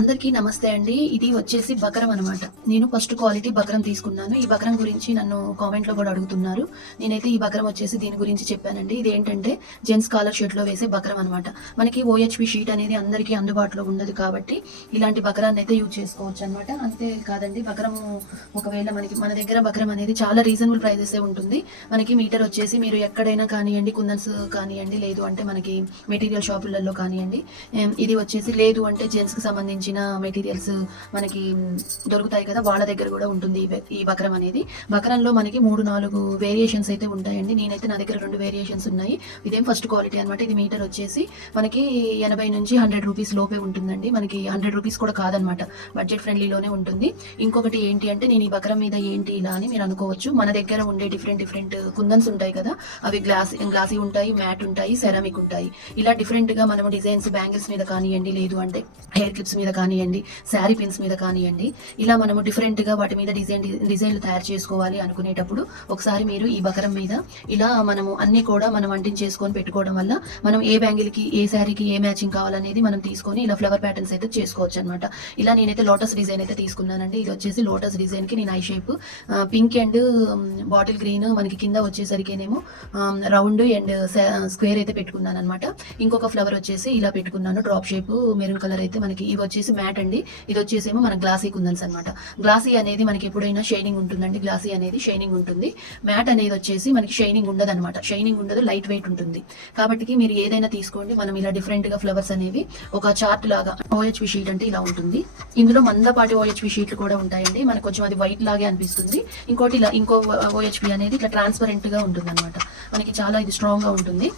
అందరికీ నమస్తే అండి. ఇది వచ్చేసి బకరం అనమాట నేను ఫస్ట్ క్వాలిటీ బకరం తీసుకున్నాను. ఈ బకరం గురించి నన్ను కామెంట్లో కూడా అడుగుతున్నారు. నేనైతే ఈ బకరం వచ్చేసి దీని గురించి చెప్పానండి. ఇది ఏంటంటే జెంట్స్ కాలర్ షీట్లో వేసే బకరం అనమాట మనకి ఓహెచ్పి షీట్ అనేది అందరికీ అందుబాటులో ఉండదు కాబట్టి ఇలాంటి బకరాన్ని అయితే యూజ్ చేసుకోవచ్చు అనమాట అంతే కాదండి బకరం ఒకవేళ మనకి మన దగ్గర బకరం అనేది చాలా రీజనబుల్ ప్రైజెస్ ఉంటుంది. మనకి మీటర్ వచ్చేసి మీరు ఎక్కడైనా కానివ్వండి కుందన్స్ కానివ్వండి లేదు అంటే మనకి మెటీరియల్ షాపులలో కానివ్వండి. ఇది వచ్చేసి లేదు అంటే జెంట్స్కి సంబంధించిన మెటీరియల్స్ మనకి దొరుకుతాయి కదా వాళ్ళ దగ్గర కూడా ఉంటుంది ఈ బె- బక్రం అనేది. బక్రంలో మనకి మూడు నాలుగు వేరియేషన్స్ అయితే ఉంటాయండి. నేనైతే నా దగ్గర రెండు వేరియేషన్స్ ఉన్నాయి. ఇదేం ఫస్ట్ క్వాలిటీ అనమాట ఇది మీటర్ వచ్చేసి మనకి ఎనభై నుంచి హండ్రెడ్ రూపీస్ లోపే ఉంటుందండి. మనకి హండ్రెడ్ రూపీస్ కూడా కాదనమాట బడ్జెట్ ఫ్రెండ్లీలోనే ఉంటుంది. ఇంకొకటి ఏంటి అంటే నేను ఈ బక్రం మీద ఏంటి ఇలా అని మీరు అనుకోవచ్చు. మన దగ్గర ఉండే డిఫరెంట్ డిఫరెంట్ కుందన్స్ ఉంటాయి కదా అవి గ్లాస్ గ్లాసీ ఉంటాయి మ్యాట్ ఉంటాయి సెరామిక్ ఉంటాయి. ఇలా డిఫరెంట్గా డిజైన్స్ బ్యాంగిల్స్ మీద కానివ్వండి లేదు అంటే హెయిర్ క్లిప్స్ మీద కానివ్వండి శారీ పిన్స్ మీద కానివ్వండి ఇలా మనము డిఫరెంట్గా వాటి మీద డిజైన్ డిజైన్లు తయారు చేసుకోవాలి అనుకునేటప్పుడు ఒకసారి మీరు ఈ బకరం మీద ఇలా మనము అన్ని కూడా మనం అంటించేసుకొని పెట్టుకోవడం వల్ల మనం ఏ బ్యాంగిల్కి ఏ శారీకి ఏ మ్యాచింగ్ కావాలనేది మనం తీసుకొని ఇలా ఫ్లవర్ ప్యాటర్న్స్ అయితే చేసుకోవచ్చు అనమాట ఇలా నేనైతే లోటస్ డిజైన్ అయితే తీసుకున్నానండి. ఇది వచ్చేసి లోటస్ డిజైన్కి నేను I shape pink and bottle green మనకి కింద వచ్చేసరికేనేమో రౌండ్ అండ్ స్క్వేర్ అయితే పెట్టుకున్నాను అనమాట ఇంకొక ఫ్లవర్ వచ్చేసి ఇలా పెట్టుకున్నాను. డ్రాప్ షేప్ మెరూన్ కలర్ అయితే మనకి ఇవి వచ్చేసి మ్యాట్ అండి. ఇది వచ్చేసేమో మన గ్లాసీ కుందన్స్ అనమాట గ్లాసీ అనేది మనకి ఎప్పుడైనా షైనింగ్ ఉంటుందండి. గ్లాసీ అనేది షైనింగ్ ఉంటుంది. మ్యాట్ అనేది వచ్చేసి మనకి షైనింగ్ ఉండదు అనమాట షైనింగ్ ఉండదు లైట్ వెయిట్ ఉంటుంది. కాబట్టి మీరు ఏదైనా తీసుకోండి. మనం ఇలా డిఫరెంట్గా ఫ్లవర్స్ అనేవి ఒక చార్ట్ లాగా ఓహెచ్పి షీట్ అంటే ఇలా ఉంటుంది. ఇందులో మందపాటి ఓహెచ్పి షీట్లు కూడా ఉంటాయండి. మనకు కొంచెం అది వైట్ లాగే అనిపిస్తుంది. ఇంకోటి ఇలా ఇంకో ఓహెచ్పి అనేది ఇట్లా ట్రాన్స్పరెంట్గా ఉంటుంది అనమాట మనకి చాలా ఇది స్ట్రాంగ్గా ఉంటుంది.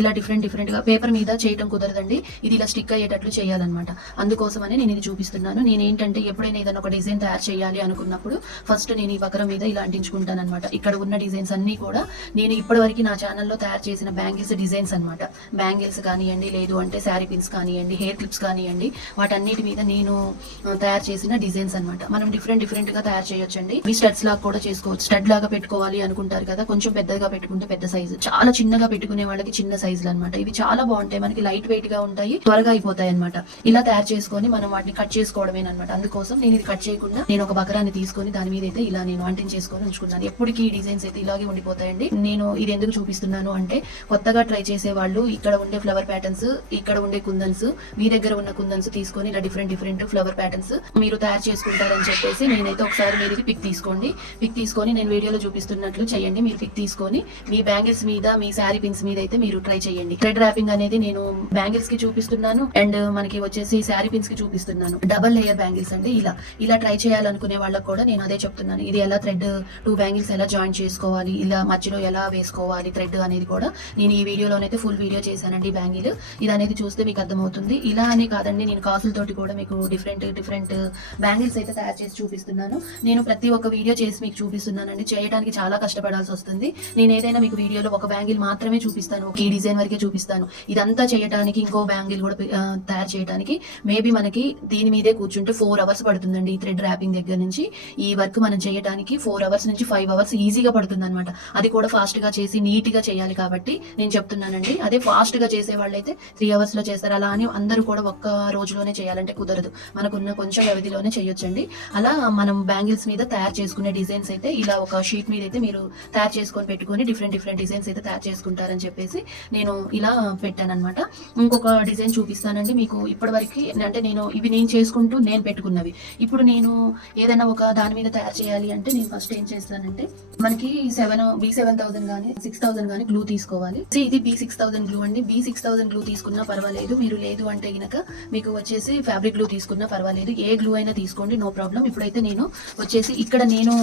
ఇలా డిఫరెంట్ డిఫరెంట్గా పేపర్ మీద చేయటం కుదరదండి. ఇది ఇలా స్టిక్ అయ్యేటట్లు చేయాలన్నమాట. అందుకోసం అందుకోసమని నేను ఇది చూపిస్తున్నాను. నేను ఏంటంటే ఎప్పుడైనా ఏదైనా ఒక డిజైన్ తయారు చేయాలి అనుకున్నప్పుడు ఫస్ట్ నేను ఈ వక్రం మీద ఇలా అంటించుకుంటాను అనమాట ఇక్కడ ఉన్న డిజైన్స్ అన్ని కూడా నేను ఇప్పటివరకు నా ఛానల్లో తయారు చేసిన బ్యాంగిల్స్ డిజైన్స్ అన్నమాట. బ్యాంగిల్స్ కానివ్వండి లేదు అంటే శారీ పిన్స్ కానివ్వండి హెయిర్ క్లిప్స్ కానివ్వండి వాటన్నిటి మీద నేను తయారు చేసిన డిజైన్స్ అన్నమాట. మనం డిఫరెంట్ డిఫరెంట్గా తయారు చేయొచ్చండి. మీ స్టడ్స్ లాగా కూడా చేసుకోవచ్చు. స్టడ్ లాగా పెట్టుకోవాలి అనుకుంటారు కదా కొంచెం పెద్దగా పెట్టుకుంటే పెద్ద సైజు చాలా చిన్నగా పెట్టుకునే వాళ్ళకి చిన్న సైజులు అన్నమాట. ఇవి చాలా బాగుంటాయి. మనకి లైట్ వెయిట్గా ఉంటాయి త్వరగా అయిపోతాయి అనమాట ఇలా తయారు చేసుకొని మనం వాటిని కట్ చేసుకోవడమే అనమాట అందుకోసం నేను ఇది కట్ చేయకుండా నేను ఒక బకరాన్ని తీసుకొని దాని మీద అయితే ఇలా నేను అంటించేసుకొని ఉంచుకున్నాను. ఎప్పటికీ ఈ డిజైన్స్ అయితే ఇలాగే ఉండిపోతాయండి. నేను ఇది ఎందుకు చూపిస్తున్నాను అంటే కొత్తగా ట్రై చేసే వాళ్ళు ఇక్కడ ఉండే ఫ్లవర్ ప్యాటర్న్స్ ఇక్కడ ఉండే కుందన్స్ మీ దగ్గర ఉన్న కుందన్స్ తీసుకొని ఇలా డిఫరెంట్ డిఫరెంట్ ఫ్లవర్ ప్యాటర్న్స్ మీరు తయారు చేసుకుంటారని చెప్పేసి నేనైతే ఒకసారి మీరు పిక్ తీసుకోండి. పిక్ తీసుకొని నేను వీడియోలో చూపిస్తున్నట్లు చేయండి. మీరు పిక్ తీసుకొని మీ బ్యాంగిల్స్ మీద మీ శారీ పిన్స్ మీద అయితే మీరు ట్రై చేయండి. థ్రెడ్ ర్యాపింగ్ అనేది నేను బ్యాంగిల్స్కి చూపిస్తున్నాను. అండ్ మనకి వచ్చేసి శారీ పిన్స్కి చూపిస్తున్నాను. డబల్ లేయర్ బ్యాంగిల్స్ అండి. ఇలా ఇలా ట్రై చేయాలనుకునే వాళ్ళకి కూడా నేను అదే చెప్తున్నాను. ఇది ఎలా థ్రెడ్ టూ బ్యాంగిల్స్ ఎలా జాయిన్ చేసుకోవాలి ఇలా మధ్యలో ఎలా వేసుకోవాలి థ్రెడ్ అనేది కూడా నేను ఈ వీడియోలోనైతే ఫుల్ వీడియో చేశానండి బ్యాంగిల్ ఇది అనేది చూస్తే మీకు అర్థమవుతుంది. ఇలా అని కాదండి నేను కాసులతోటి కూడా మీకు డిఫరెంట్ డిఫరెంట్ బ్యాంగిల్స్ అయితే తయారు చేసి చూపిస్తున్నాను. నేను ప్రతి ఒక్క వీడియో చేసి మీకు చూపిస్తున్నానండి. చేయడానికి చాలా కష్టపడాల్సి వస్తుంది. నేను ఏదైనా మీకు వీడియోలో ఒక బ్యాంగిల్ మాత్రమే చూపిస్తాను. ఈ డిజైన్ వరకే చూపిస్తాను. ఇదంతా చేయడానికి ఇంకో బ్యాంగిల్ కూడా తయారు చేయడానికి మేబీ మనకి దీని మీదే కూర్చుంటే ఫోర్ అవర్స్ పడుతుందండి ఈ థ్రెడ్ ర్యాపింగ్ దగ్గర నుంచి. ఈ వర్క్ మనం చేయడానికి ఫోర్ అవర్స్ నుంచి ఫైవ్ అవర్స్ ఈజీగా పడుతుంది అనమాట అది కూడా ఫాస్ట్గా చేసి నీట్గా చేయాలి కాబట్టి నేను చెప్తున్నానండి. అదే ఫాస్ట్గా చేసే వాళ్ళైతే త్రీ అవర్స్లో చేస్తారు. అలా అని అందరూ కూడా ఒక్క రోజులోనే చేయాలంటే కుదరదు. మనకున్న కొంచెం వ్యవధిలోనే చేయొచ్చండి. అలా మనం బ్యాంగిల్స్ మీద తయారు చేసుకునే డిజైన్స్ అయితే ఇలా ఒక షీట్ మీద అయితే మీరు తయారు చేసుకొని పెట్టుకొని డిఫరెంట్ డిఫరెంట్ డిజైన్స్ అయితే తయారు చేసుకుంటారని చెప్పేసి నేను ఇలా పెట్టాను అనమాట ఇంకొక డిజైన్ చూపిస్తానండి. మీకు ఇప్పటివరకు అంటే నేను ఇవి నేను చేసుకుంటూ నేను పెట్టుకున్నవి. ఇప్పుడు నేను ఏదైనా ఒక దాని మీద తయారు చేయాలి అంటే నేను ఫస్ట్ ఏం చేస్తానంటే మనకి సెవెన్ బి సెవెన్ థౌసండ్ కానీ సిక్స్ థౌసండ్ కానీ గ్లూ తీసుకోవాలి. ఇది బి సిక్స్ థౌసండ్ గ్లూ అండి. బి సిక్స్ థౌసండ్ గ్లూ తీసుకున్నా పర్వాలేదు. మీరు లేదు అంటే గనక మీకు వచ్చేసి ఫ్యాబ్రిక్ గ్లూ తీసుకున్నా పర్వాలేదు. ఏ గ్లూ అయినా తీసుకోండి నో ప్రాబ్లం ఇప్పుడైతే నేను వచ్చేసి ఇక్కడ నేను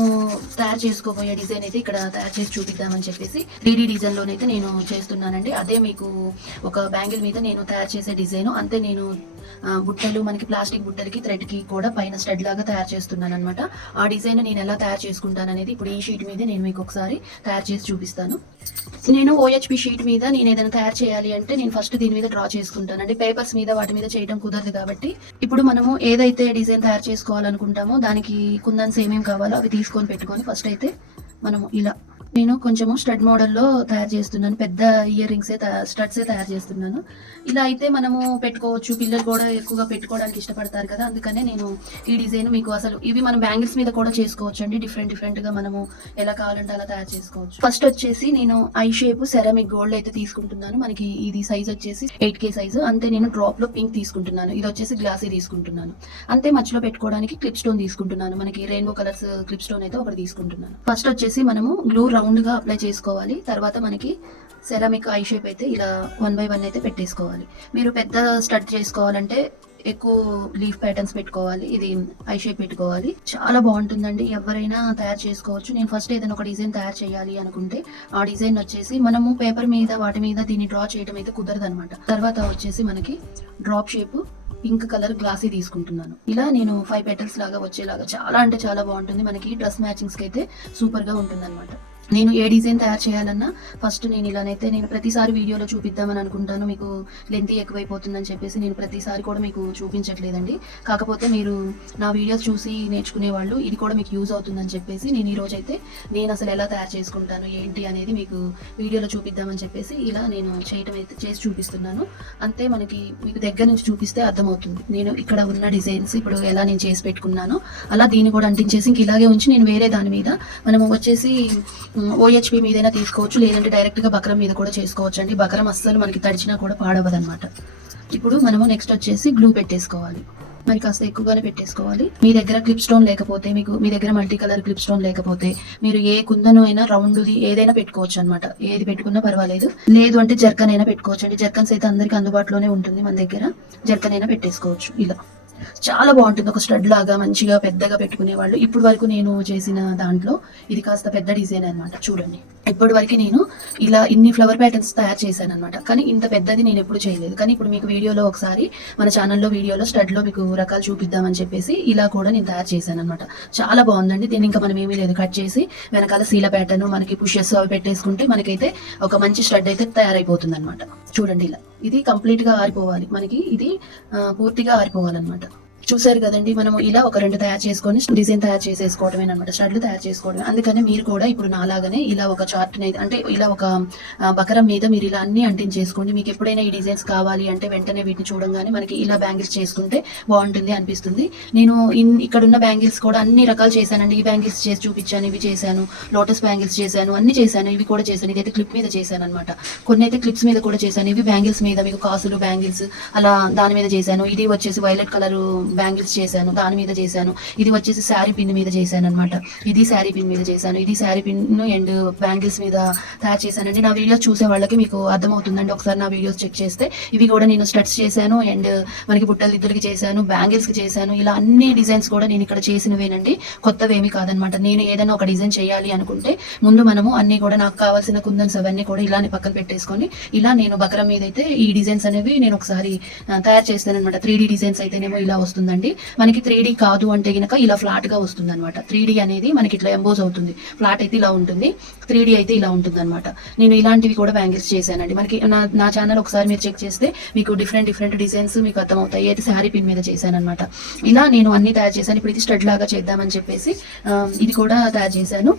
తయారు చేసుకోబోయే డిజైన్ అయితే ఇక్కడ తయారు చేసి చూపిద్దామని చెప్పేసి త్రీ డిజైన్ లోనైతే నేను చేస్తున్నానండి. అదే మీకు ఒక బ్యాంగిల్ మీద నేను తయారు చేసే డిజైన్ అంతే నేను బుట్టలు మనకి ప్లాస్టిక్ బుట్టలకి థ్రెడ్కి కూడా పైన స్టెడ్ లాగా తయారు చేస్తున్నాను అనమాట ఆ డిజైన్ నేను ఎలా తయారు చేసుకుంటాను అనేది ఇప్పుడు ఈ షీట్ మీద నేను మీకు ఒకసారి తయారు చేసి చూపిస్తాను. నేను ఓహెచ్పి షీట్ మీద నేను ఏదైనా తయారు చేయాలి అంటే నేను ఫస్ట్ దీని మీద డ్రా చేసుకుంటాను. అంటే పేపర్స్ మీద వాటి మీద చేయడం కుదరదు కాబట్టి. ఇప్పుడు మనము ఏదైతే డిజైన్ తయారు చేసుకోవాలనుకుంటామో దానికి కుందన్స్ ఏమేమి కావాలో అవి తీసుకొని పెట్టుకొని ఫస్ట్ అయితే మనము ఇలా నేను కొంచెము స్టడ్ మోడల్లో తయారు చేస్తున్నాను. పెద్ద ఇయర్ రింగ్స్ స్టడ్స్ తయారు చేస్తున్నాను. ఇలా అయితే మనము పెట్టుకోవచ్చు. పిల్లలు కూడా ఎక్కువగా పెట్టుకోవడానికి ఇష్టపడతారు కదా. అందుకనే నేను ఈ డిజైన్ మీకు అసలు ఇవి మనం బ్యాంగిల్స్ మీద కూడా చేసుకోవచ్చు అండి డిఫరెంట్ డిఫరెంట్గా మనము ఎలా కావాలంటే అలా తయారు చేసుకోవచ్చు. ఫస్ట్ వచ్చేసి నేను ఐ షేప్ సెరామిక్ గోల్డ్ అయితే తీసుకుంటున్నాను. మనకి ఇది సైజ్ వచ్చేసి ఎయిట్ కే సైజ్. అంతే నేను డ్రాప్లో పింక్ తీసుకుంటున్నాను. ఇది వచ్చేసి గ్లాసీ తీసుకుంటున్నాను. అంతే మధ్యలో పెట్టుకోవడానికి క్లిప్ స్టోన్ తీసుకుంటున్నాను. మనకి రెయిన్బో కలర్స్ క్లిప్ స్టోన్ అయితే ఒకటి తీసుకుంటున్నాను. ఫస్ట్ వచ్చేసి మనము గ్లూ రౌండ్గా అప్లై చేసుకోవాలి. తర్వాత మనకి సెరామిక్ ఐ షేప్ అయితే ఇలా వన్ బై వన్ అయితే పెట్టేసుకోవాలి. మీరు పెద్ద స్టడ్ చేసుకోవాలంటే ఎక్కువ లీఫ్ ప్యాటర్న్స్ పెట్టుకోవాలి. ఇది ఐ షేప్ పెట్టుకోవాలి. చాలా బాగుంటుందండి. ఎవరైనా తయారు చేసుకోవచ్చు. నేను ఫస్ట్ ఏదైనా ఒక డిజైన్ తయారు చేయాలి అనుకుంటే ఆ డిజైన్ వచ్చేసి మనము పేపర్ మీద వాటి మీద దీన్ని డ్రా చేయడం అయితే కుదరదు అనమాట తర్వాత వచ్చేసి మనకి drop shape pink colour glossy తీసుకుంటున్నాను. ఇలా నేను ఫైవ్ పెటల్స్ లాగా వచ్చేలాగా చాలా అంటే చాలా బాగుంటుంది. మనకి డ్రెస్ మ్యాచింగ్స్కి అయితే సూపర్గా అనమాట నేను ఏ డిజైన్ తయారు చేయాలన్నా ఫస్ట్ నేను ఇలానైతే నేను ప్రతిసారి వీడియోలో చూపిద్దామని అనుకుంటాను. మీకు లెంత్ ఎక్కువైపోతుందని చెప్పేసి నేను ప్రతిసారి కూడా మీకు చూపించట్లేదండి. కాకపోతే మీరు నా వీడియోస్ చూసి నేర్చుకునే వాళ్ళు ఇది కూడా మీకు యూజ్ అవుతుందని చెప్పేసి నేను ఈరోజు అయితే నేను అసలు ఎలా తయారు చేసుకుంటాను ఏంటి అనేది మీకు వీడియోలో చూపిద్దామని చెప్పేసి ఇలా నేను చేయటం అయితే చేసి చూపిస్తున్నాను. అంతే మనకి మీకు దగ్గర నుంచి చూపిస్తే అర్థమవుతుంది. నేను ఇక్కడ ఉన్న డిజైన్స్ ఇప్పుడు ఎలా నేను చేసి పెట్టుకున్నాను అలా దీన్ని కూడా అంటించేసి ఇంక ఇలాగే ఉంచి నేను వేరే దాని మీద మనము వచ్చేసి ఓహెచ్పి మీదైనా తీసుకోవచ్చు లేదంటే డైరెక్ట్గా బకరం మీద కూడా చేసుకోవచ్చు అండి. బకరం అస్సలు మనకి తడిచినా కూడా పాడవదనమాట ఇప్పుడు మనము నెక్స్ట్ వచ్చేసి గ్లూ పెట్టేసుకోవాలి. మరి కాస్త ఎక్కువగానే పెట్టేసుకోవాలి. మీ దగ్గర క్లిప్ స్టోన్ లేకపోతే మీకు మీ దగ్గర మల్టీ కలర్ క్లిప్ స్టోన్ లేకపోతే మీరు ఏ కుందను అయినా రౌండ్ది ఏదైనా పెట్టుకోవచ్చు అనమాట ఏది పెట్టుకున్నా పర్వాలేదు. లేదు అంటే జర్కన్ అయినా పెట్టుకోవచ్చు అండి. జర్కన్స్ అయితే అందరికి అందుబాటులోనే ఉంటుంది మన దగ్గర. జర్కన్ అయినా పెట్టేసుకోవచ్చు ఇలా. చాలా బాగుంటుంది. ఒక స్టడ్ లాగా మంచిగా పెద్దగా పెట్టుకునే వాళ్ళు. ఇప్పుడు వరకు నేను చేసిన దాంట్లో ఇది కాస్త పెద్ద డిజైన్ అన్నమాట. చూడండి. ఇప్పటి వరకు నేను ఇలా ఇన్ని ఫ్లవర్ ప్యాటర్న్స్ తయారు చేశాను అనమాట కానీ ఇంత పెద్దది నేను ఎప్పుడు చేయలేదు. కానీ ఇప్పుడు మీకు వీడియోలో ఒకసారి మన ఛానల్లో వీడియోలో స్టడ్లో మీకు రకాలు చూపిద్దామని చెప్పేసి ఇలా కూడా నేను తయారు చేశాను అనమాట చాలా బాగుందండి. దీన్ని ఇంకా మనం ఏమీ లేదు. కట్ చేసి వెనకాల సీల ప్యాటర్న్ మనకి పుషెస్ అవి పెట్టేసుకుంటే మనకైతే ఒక మంచి స్టడ్ అయితే తయారైపోతుంది అనమాట చూడండి ఇలా. ఇది కంప్లీట్గా ఆరిపోవాలి. మనకి ఇది ఆ, పూర్తిగా ఆరిపోవాలన్నమాట. చూసారు కదండి మనము ఇలా ఒక రెండు తయారు చేసుకొని డిజైన్ తయారు చేసేసుకోవడమే అనమాట షర్ట్లు తయారు చేసుకోవడమే. అందుకనే మీరు కూడా ఇప్పుడు నాలాగానే ఇలా ఒక చార్ట్ అంటే ఇలా ఒక బకరం మీద మీరు ఇలా అన్ని అంటించేసుకోండి మీకు ఎప్పుడైనా ఈ డిజైన్స్ కావాలి అంటే వెంటనే వీటిని చూడంగానే మనకి ఇలా బ్యాంగిల్స్ చేసుకుంటే బాగుంటుంది అనిపిస్తుంది. నేను ఇన్ ఇక్కడ ఉన్న బ్యాంగిల్స్ కూడా అన్ని రకాలు చేశానండి. ఈ బ్యాంగిల్స్ చేసి చూపించాను ఇవి చేశాను లోటస్ బ్యాంగిల్స్ చేశాను అన్ని చేశాను ఇవి కూడా చేశాను. ఇదైతే క్లిప్ మీద చేశాను అనమాట కొన్ని అయితే క్లిప్స్ మీద కూడా చేశాను. ఇవి బ్యాంగిల్స్ మీద మీకు కాసులు బ్యాంగిల్స్ అలా దాని మీద చేశాను. ఇది వచ్చేసి వైలెట్ కలర్ బ్యాంగిల్స్ చేశాను దాని మీద చేశాను. ఇది వచ్చేసి శారీ పిన్ మీద చేశాను అనమాట ఇది శారీ పిన్ మీద చేశాను. ఇది శారీ పిన్ అండ్ బ్యాంగిల్స్ మీద తయారు చేశానండి. నా వీడియోస్ చూసే వాళ్ళకి మీకు అర్థమవుతుందండి. ఒకసారి నా వీడియోస్ చెక్ చేస్తే ఇవి కూడా నేను స్టడ్స్ చేశాను అండ్ మనకి బుట్టలు ఇద్దరికి చేశాను బ్యాంగిల్స్కి చేశాను. ఇలా అన్ని డిజైన్స్ కూడా నేను ఇక్కడ చేసినవేనండి. కొత్తవేమి కాదనమాట నేను ఏదైనా ఒక డిజైన్ చేయాలి అనుకుంటే ముందు మనము అన్ని కూడా నాకు కావాల్సిన కుందన్స్ అవన్నీ కూడా ఇలానే పక్కన పెట్టేసుకొని ఇలా నేను బకరం మీద అయితే ఈ డిజైన్స్ అనేవి నేను ఒకసారి తయారు చేస్తాను అనమాట త్రీ డిజైన్స్ అయితేనేమో ఇలా వస్తుందండి. మనకి త్రీ కాదు అంటే గనక ఇలా ఫ్లాట్గా వస్తుంది అనమాట త్రీ అనేది మనకి ఇట్లా ఎంబోజ్ అవుతుంది. ఫ్లాట్ అయితే ఇలా ఉంటుంది. త్రీ అయితే ఇలా ఉంటుంది అనమాట నేను ఇలాంటివి కూడా బ్యాంగిల్స్ చేశానండి. మనకి నా నా ఛానల్ ఒకసారి మీరు చెక్ చేస్తే మీకు డిఫరెంట్ డిఫరెంట్ డిజైన్స్ మీకు అర్థమవుతాయి. అయితే శారీ పిన్ మీద చేశాను అనమాట ఇలా నేను అన్ని తయారు చేశాను. ఇప్పుడు ఇది స్టడ్ లాగా చేద్దామని చెప్పేసి ఇది కూడా తయారు చేశాను.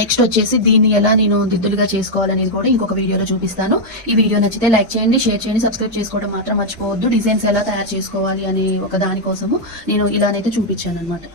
నెక్స్ట్ వచ్చేసి దీన్ని ఎలా నేను దిద్దులుగా చేసుకోవాలనేది కూడా ఇంకొక వీడియోలో చూపిస్తాను. ఈ వీడియో నచ్చితే లైక్ చేయండి షేర్ చేయండి సబ్స్క్రైబ్ చేసుకోవడం మాత్రం మర్చిపోవద్దు. డిజైన్స్ ఎలా తయారు చేసుకోవాలి అనే ఒక దానికోసము నేను ఇలానైతే చూపించాను అనమాట